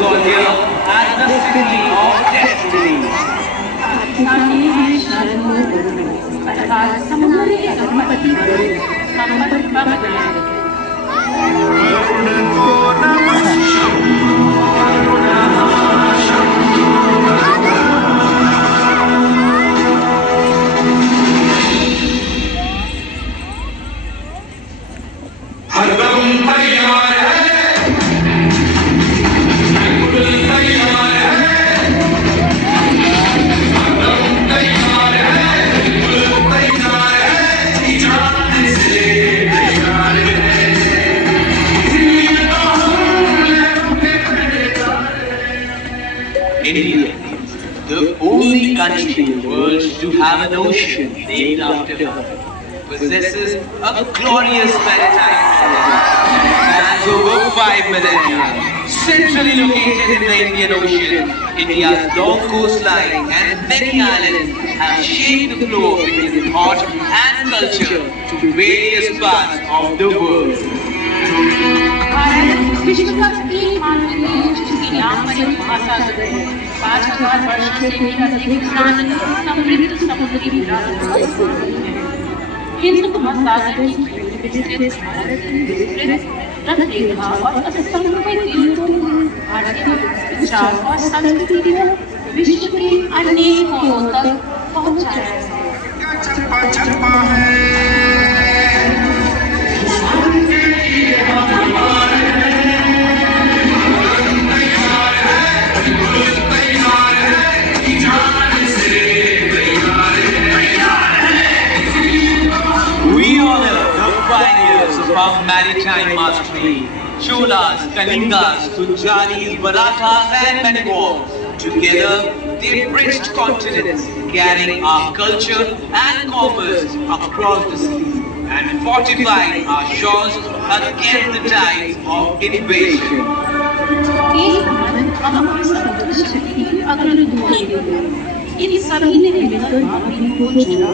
soldier as the city of destiny. India, the only country in the world to have an ocean named after her, possesses a glorious maritime heritage. Spans over 5 millennia. Centrally located in the Indian Ocean, India's long coastline and many islands have shaped the flow of Indian thought and culture to various parts of the world. Bharat विश्व का एकमात्र देश जिसकी नाम पर महासागर है। 5000 वर्षों से भी अधिक पुरानी समृद्ध समुद्री विरासत है। हिंद महासागर की विस्तृत भारत की विस्तृत रचरेखा और असंख्य भारतीय विचार और संस्कृति को विश्व के अनेक कोनों तक पहुंचाया है। Of maritime mastery, Cholas, Kalingas, Gunjaris, Marathas and Bengal. Together, they bridged continents, carrying our culture and commerce across the sea and fortifying our shores against the tides of invasion. इन सभी ने मिलकर भूमि को जोड़ा,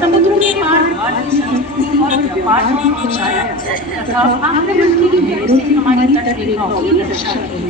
समुद्रों के पार भारतीय संस्कृति और व्यापार को पहुंचाया तथा आक्रमण की लहरों से हमारी तटरेखाओं की रक्षा की।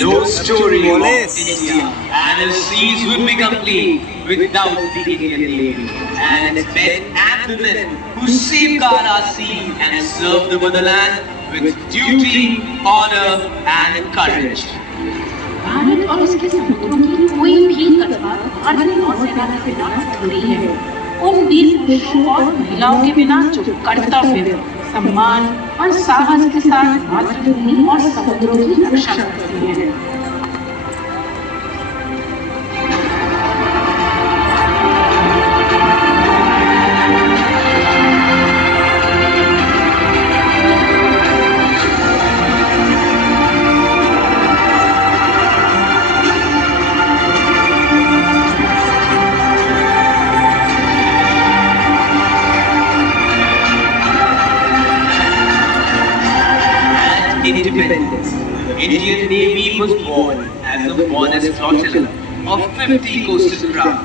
No story of India and its seas would be complete without the Indian Navy and its men and women who safeguard our seas and serve the motherland with duty, honor and courage. Bharat और उसके समुद्रों की कोई भी कथा भारतीय नौसेना के बिना अधूरी है। उन वीर पुरुषों और महिलाओं के बिना जो कर्तव्य, सम्मान और साहस के साथ मातृभूमि और समुद्रों की रक्षा करती है। Independence. Indian Navy was born as a modest flotilla of 50 coastal craft.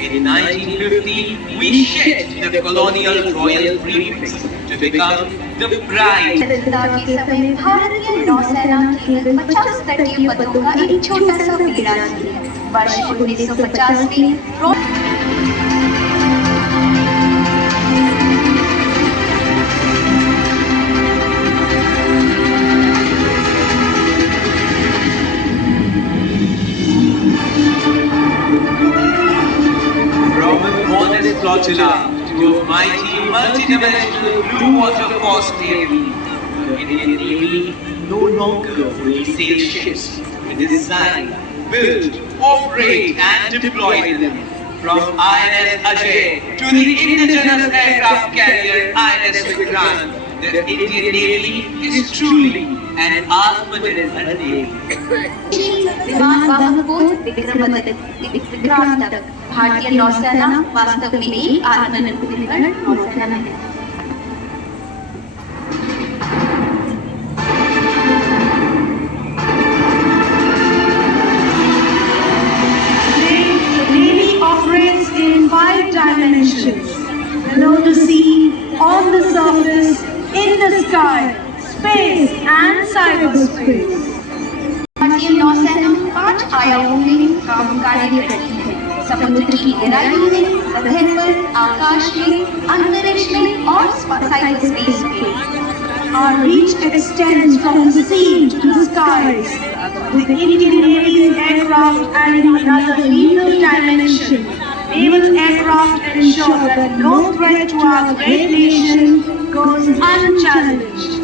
In 1950, we shed the colonial royal prefix to become the pride. स्वतंत्रता के समय भारतीय नौसेना केवल 50 तटीय पदों का एक छोटा सा बेड़ा थी। वर्ष 1950 में flotilla to a mighty multi-dimensional blue water force navy. The Indian Navy no longer only sails ships. It design, build, operate and deploy them. From INS Ajay to the indigenous aircraft carrier INS Vikrant, the Indian Navy is truly an Atmanirbhar Navy. विमान वाहक विक्रांत तक भारतीय नौसेना वास्तव में एक आत्मनिर्भर नौसेना है। कायाओं में काम कार्य करती है। समुद्र की गहराई में, सतह पर, आकाश में, अंतरिक्ष में और साइबर स्पेस में। Our reach extends from the sea to the skies. The Indian Navy's aircraft are in another lethal dimension. Naval aircraft ensure that no threat to our great nation goes unchallenged.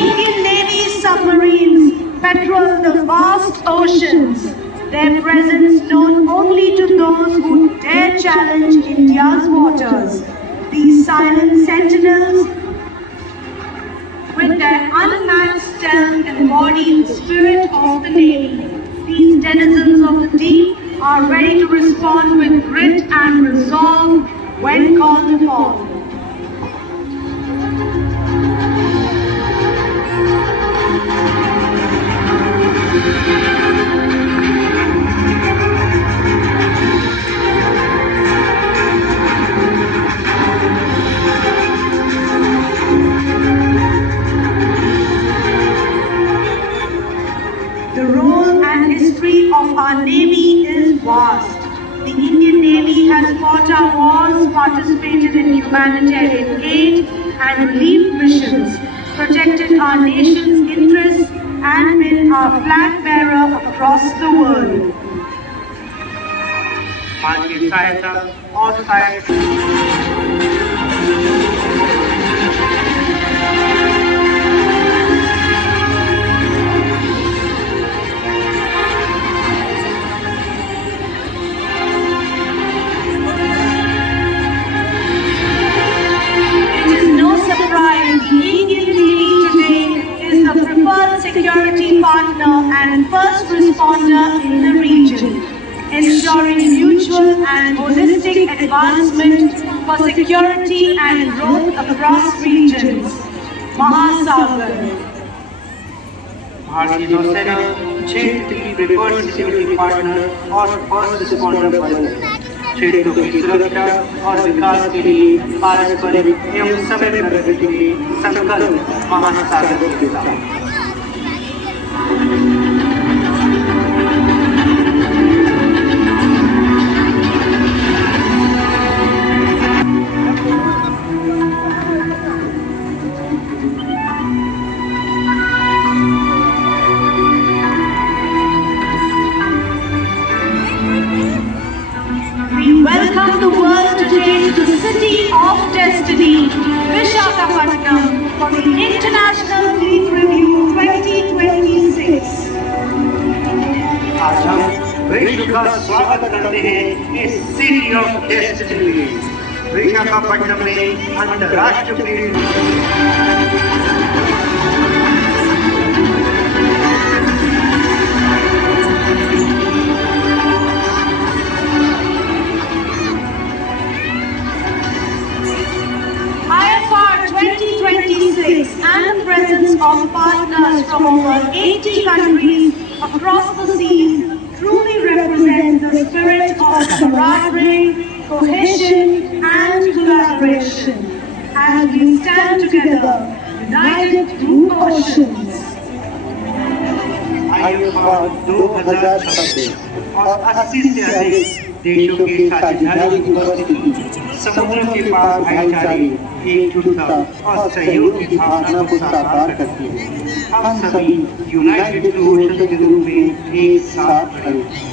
Indian Navy submarines patrol the vast oceans. Their presence known only to those who dare challenge India's waters. These silent sentinels, with their unmatched stealth, embody the spirit of the Navy. These denizens of the deep are ready to respond with grit and resolve when called upon. The role and history of our Navy is vast. The Indian Navy has fought our wars, participated in humanitarian aid and relief missions, protected our nation's interests, and been our flag bearer across the world. मानवीय सहायता और सहायता security partner and first responder in the region, ensuring mutual and holistic advancement for security and growth across regions. Mahasagar. भारतीय नौसेना क्षेत्र की preferred security partner और first responder बल क्षेत्रों की सुरक्षा और विकास के लिए पारस्परिक एवं समय प्रगति के लिए संकल्प महासागर के साथ। Welcome the world today to the city of destiny, Visakhapatnam, for the International Fleet Review 2026. आज हम विश्व का स्वागत करते हैं इस सिटी ऑफ डेस्टिनी विशाखापट्टनम में अंतर्राष्ट्रीय and the presence of partners from over 80 countries across the seas truly represent the spirit of camaraderie, cohesion and collaboration as we stand together, united through oceans. आयु 2026 और 80 से अधिक देशों की साझेदारी की उपस्थिति समुद्र के पार भाईचारे, एकजुटता और सहयोग की भावना को साकार करती है। हम सभी यूनाइटेड थ्रू ओशन के रूप में एक साथ खड़े हैं।